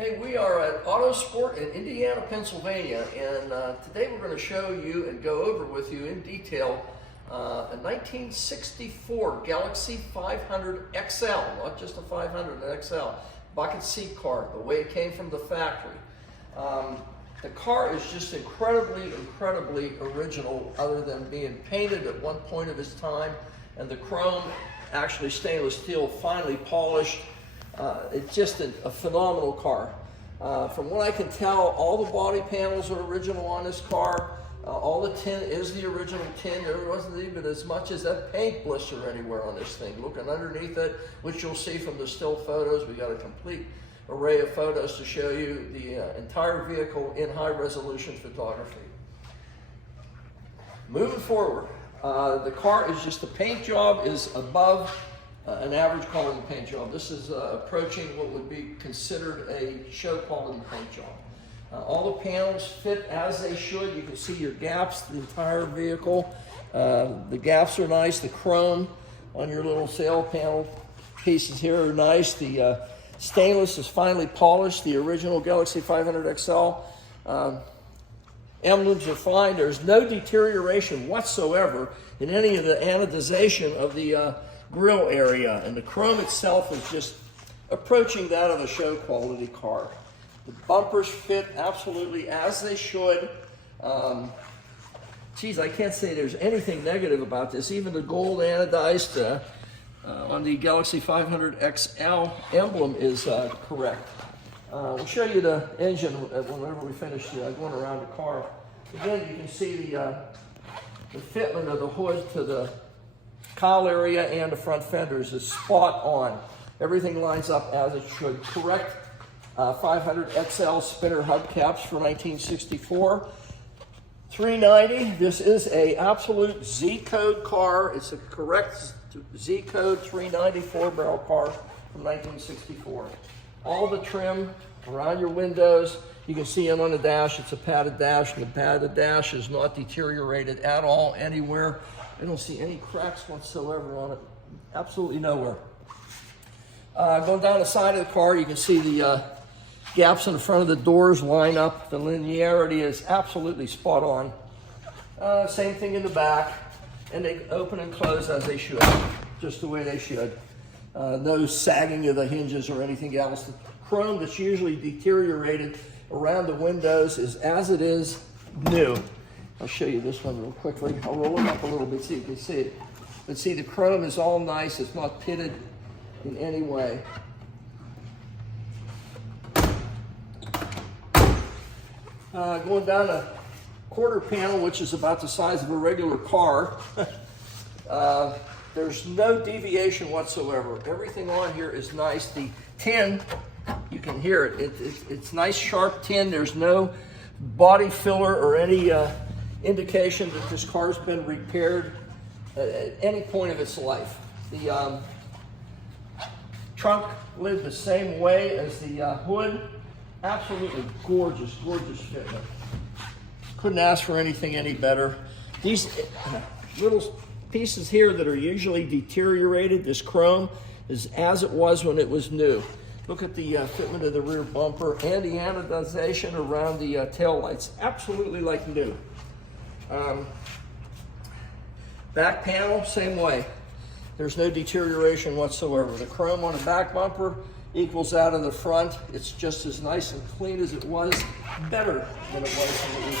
Hey, we are at Auto Sport in Indiana, Pennsylvania, and today we're going to show you and go over with you in detail a 1964 Galaxie 500XL, not just a 500, an XL, bucket seat car, the way it came from the factory. The car is just incredibly original, other than being painted at one point of its time, and the chrome, actually stainless steel, finely polished. It's just a phenomenal car. From what I can tell, all the body panels are original on this car. All the tin is the original tin. There wasn't even as much as that paint blister anywhere on this thing. Looking underneath it, which you'll see from the still photos, we got a complete array of photos to show you the entire vehicle in high resolution photography. Moving forward, the car is just, the paint job is above an average quality paint job. This is approaching what would be considered a show quality paint job. All the panels fit as they should. You can see your gaps, the entire vehicle. The gaps are nice. The chrome on your little sail panel pieces here are nice. The stainless is finely polished. The original Galaxie 500XL emblems are fine. There's no deterioration whatsoever in any of the anodization of the grill area, and the chrome itself is just approaching that of a show quality car. The bumpers fit absolutely as they should. Geez, I can't say there's anything negative about this. Even the gold anodized on the Galaxie 500XL emblem is correct. We'll show you the engine whenever we finish going around the car. Again, you can see the fitment of the hood to the cowl area and the front fenders is spot on. Everything lines up as it should. Correct 500XL spinner hubcaps for 1964. 390, this is a absolute Z-Code car. It's a correct Z-Code 390 4-barrel car from 1964. All the trim around your windows, you can see them on the dash. It's a padded dash, and the padded dash is not deteriorated at all anywhere. I don't see any cracks whatsoever on it, absolutely nowhere. Going down the side of the car, you can see the gaps in the front of the doors line up. The linearity is absolutely spot on. Same thing in the back, and they open and close as they should, just the way they should. No sagging of the hinges or anything else. The chrome that's usually deteriorated around the windows is as it is new. I'll show you this one real quickly. I'll roll it up a little bit so you can see it. But see, the chrome is all nice. It's not pitted in any way. Going down a quarter panel, which is about the size of a regular car. There's no deviation whatsoever. Everything on here is nice. The tin, you can hear it. It's nice, sharp tin. There's no body filler or any indication that this car's been repaired at any point of its life. The trunk lid the same way as the hood. Absolutely gorgeous fitment. Couldn't ask for anything any better. These little pieces here that are usually deteriorated, this chrome, is as it was when it was new. Look at the fitment of the rear bumper and the anodization around the tail lights. Absolutely like new. Back panel, same way. There's no deterioration whatsoever. The chrome on the back bumper equals that of the front. It's just as nice and clean as it was, better than it was when it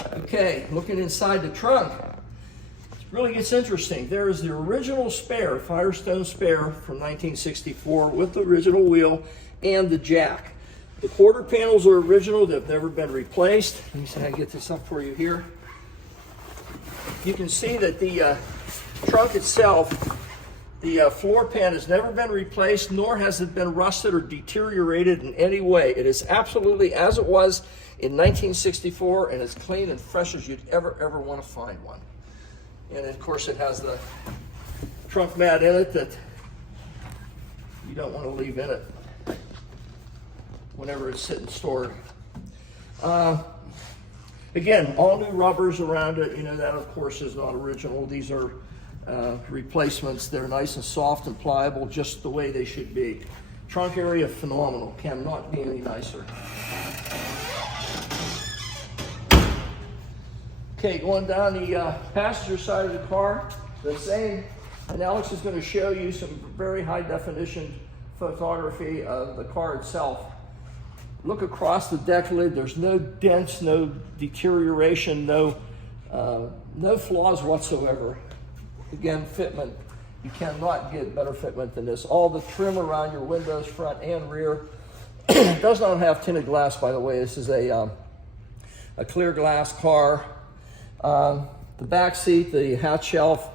was new. Okay, looking inside the trunk, it really gets interesting. There is the original spare, Firestone spare from 1964 with the original wheel and the jack. The quarter panels are original. They've never been replaced. Let me see if I can get this up for you here. You can see that the trunk itself, the floor pan has never been replaced, nor has it been rusted or deteriorated in any way. It is absolutely as it was in 1964, and as clean and fresh as you'd ever want to find one. And of course, it has the trunk mat in it that you don't want to leave in it whenever it's sitting stored. Again, all new rubbers around it. You know, that of course is not original. These are replacements. They're nice and soft and pliable, just the way they should be. Trunk area, phenomenal. Cannot be any nicer. Okay, going down the passenger side of the car, the same. And Alex is going to show you some very high definition photography of the car itself. Look across the deck lid. There's no dents, no deterioration, no flaws whatsoever. Again, fitment. You cannot get better fitment than this. All the trim around your windows, front and rear. It does not have tinted glass, by the way. This is a clear glass car. The back seat, the hatch shelf,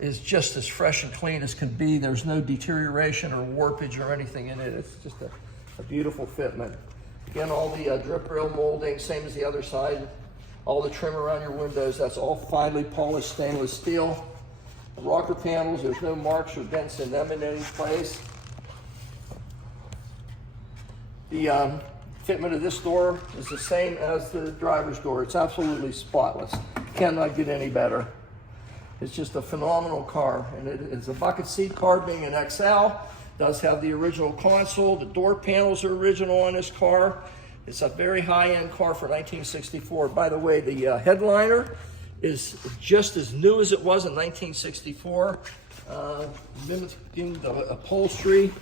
is just as fresh and clean as can be. There's no deterioration or warpage or anything in it. It's just a beautiful fitment. Again, all the drip rail molding, same as the other side. All the trim around your windows, that's all finely polished stainless steel. The rocker panels, there's no marks or dents in them in any place. The fitment of this door is the same as the driver's door. It's absolutely spotless. Cannot get any better. It's just a phenomenal car, and it's a bucket seat car, being an XL. Does have the original console. The door panels are original on this car. It's a very high-end car for 1964. By the way, the headliner is just as new as it was in 1964, mimicking the upholstery.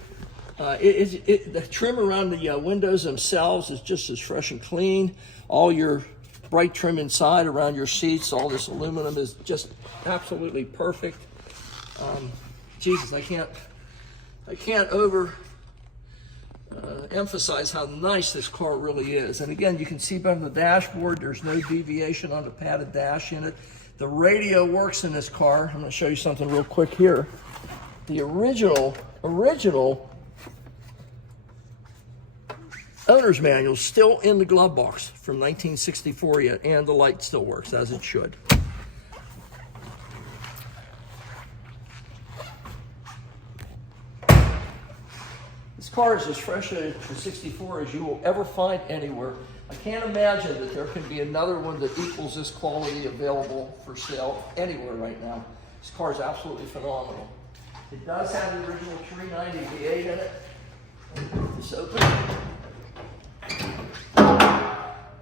The trim around the windows themselves is just as fresh and clean. All your bright trim inside around your seats, all this aluminum is just absolutely perfect. Jesus, I can't emphasize how nice this car really is. And again, you can see better on the dashboard, there's no deviation on the padded dash in it. The radio works in this car. I'm going to show you something real quick here. The original owner's manual is still in the glove box from 1964 yet, and the light still works as it should. This car is as fresh a 64 as you will ever find anywhere. I can't imagine that there can be another one that equals this quality available for sale anywhere right now. This car is absolutely phenomenal. It does have the original 390 V8 in it. This open.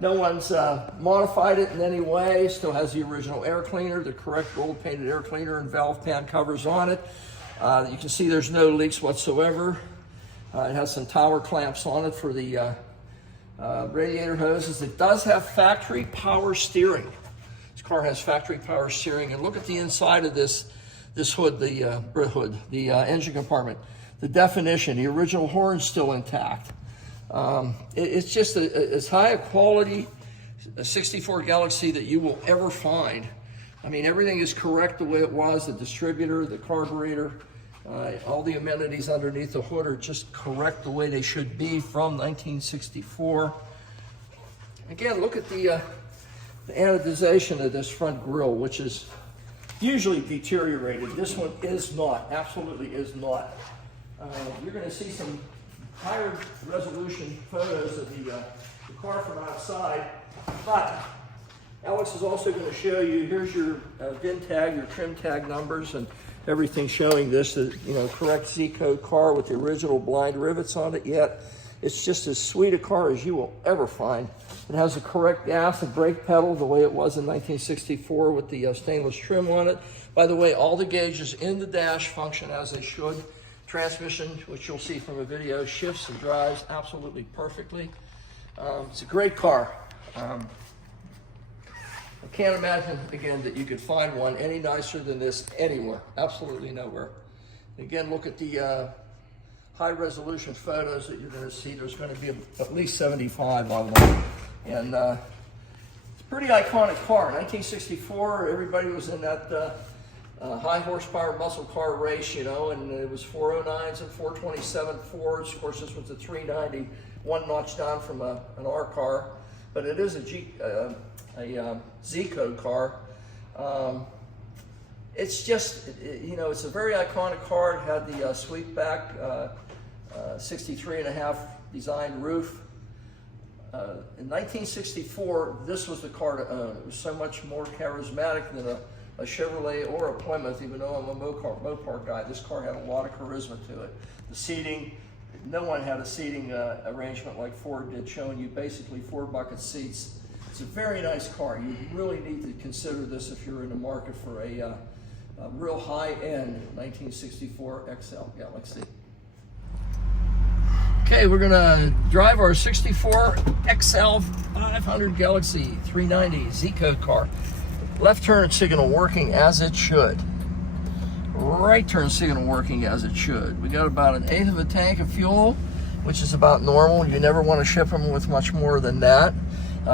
No one's modified it in any way. Still has the original air cleaner, the correct gold painted air cleaner and valve pan covers on it. You can see there's no leaks whatsoever. It has some tower clamps on it for the radiator hoses. It does have factory power steering. This car has factory power steering. And look at the inside of this hood, the engine compartment. The definition, the original horn's still intact. It's just as high a quality a 64 Galaxie that you will ever find. I mean, everything is correct the way it was. The distributor, the carburetor, all the amenities underneath the hood are just correct the way they should be from 1964. Again, look at the anodization of this front grille, which is usually deteriorated. This one is not, absolutely is not. You're going to see some higher resolution photos of the car from outside, but Alex is also going to show you, here's your VIN tag, your trim tag numbers, and everything showing this, correct Z-Code car with the original blind rivets on it yet. It's just as sweet a car as you will ever find. It has the correct gas and brake pedal the way it was in 1964 with the stainless trim on it. By the way, all the gauges in the dash function as they should. Transmission, which you'll see from a video, shifts and drives absolutely perfectly. It's a great car. I can't imagine, again, that you could find one any nicer than this anywhere. Absolutely nowhere. Again, look at the high resolution photos that you're going to see. There's going to be at least 75 of them. And it's a pretty iconic car. 1964, everybody was in that high horsepower muscle car race, and it was 409s and 427 Fords. Of course, this was a 390, one notch down from an R car, but it is a Z-Code car. It's just, it's a very iconic car. It had the sweep back 63.5 design roof. In 1964, this was the car to own. It was so much more charismatic than a Chevrolet or a Plymouth, even though I'm a Mopar guy. This car had a lot of charisma to it. The seating, No one had a seating arrangement like Ford did, showing you basically 4 bucket seats. It's a very nice car. You really need to consider this if you're in the market for a real high-end 1964 XL Galaxie. Okay, we're gonna drive our 64 XL 500 Galaxie 390 Z-Code car. Left turn signal working as it should. Right turn signal working as it should. We got about 1/8 of a tank of fuel, which is about normal. You never want to ship them with much more than that.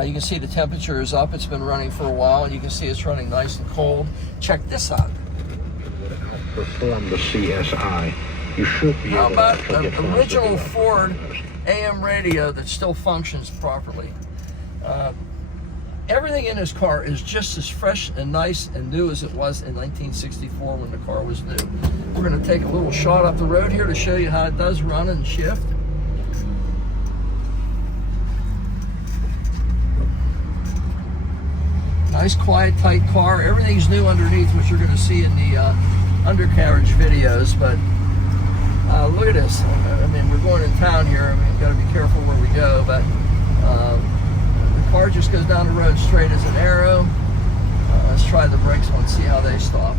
You can see the temperature is up. It's been running for a while, and you can see it's running nice and cold. Check this out. Perform the CSI. You should be How able about to get an original Ford AM radio that still functions properly? Everything in this car is just as fresh and nice and new as it was in 1964 when the car was new. We're going to take a little shot up the road here to show you how it does run and shift. Nice, quiet, tight car. Everything's new underneath, which you're going to see in the undercarriage videos. But look at this. I mean, we're going in town here. I mean, we've got to be careful where we go. But the car just goes down the road straight as an arrow. Let's try the brakes on, see how they stop.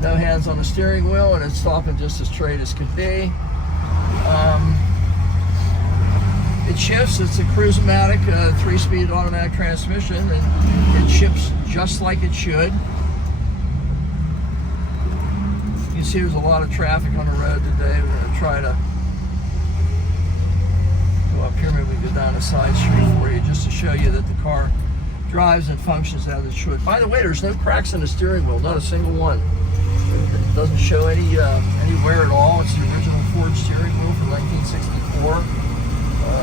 No hands on the steering wheel, and it's stopping just as straight as can be. It shifts. It's a Cruise-O-Matic 3-speed automatic transmission, and it shifts just like it should. You can see there's a lot of traffic on the road today. We're going to try to go up here. Maybe we go down a side street for you just to show you that the car drives and functions as it should. By the way, there's no cracks in the steering wheel, not a single one. It doesn't show any wear at all. It's the original Ford steering wheel from 1964.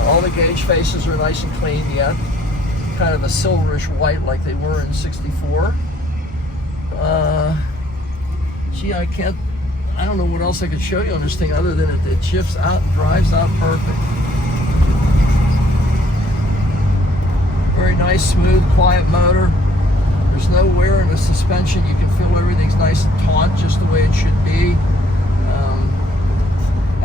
All the gauge faces are nice and clean yet. Kind of a silverish white like they were in 64. Gee, I don't know what else I could show you on this thing other than it shifts out and drives out perfect. Very nice, smooth, quiet motor. There's no wear in the suspension. You can feel everything's nice and taut, just the way it should be.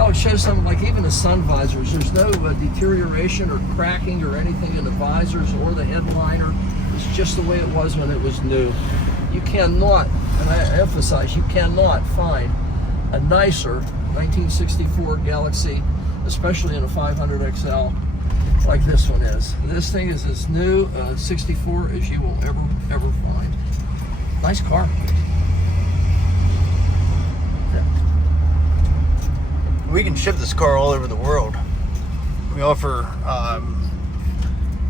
It shows something like even the sun visors. There's no deterioration or cracking or anything in the visors or the headliner. It's just the way it was when it was new. You cannot, and I emphasize, you cannot find a nicer 1964 Galaxie, especially in a 500XL, like this one is. This thing is as new 64 as you will ever find. Nice car. We can ship this car all over the world. We offer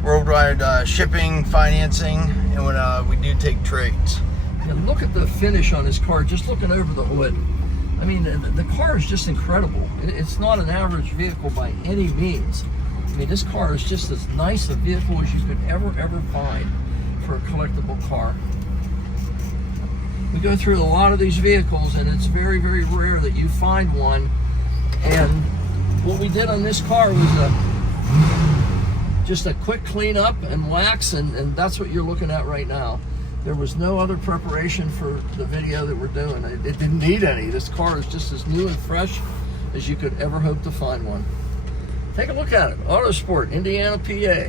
worldwide shipping, financing, and when we do take trades. And look at the finish on this car, just looking over the hood. I mean, the car is just incredible. It's not an average vehicle by any means. I mean, this car is just as nice a vehicle as you could ever find for a collectible car. We go through a lot of these vehicles, and it's very rare that you find one. And what we did on this car was just a quick cleanup and wax, and that's what you're looking at right now. There was no other preparation for the video that we're doing. It didn't need any. This car is just as new and fresh as you could ever hope to find one. Take a look at it. Autosport, Indiana, PA.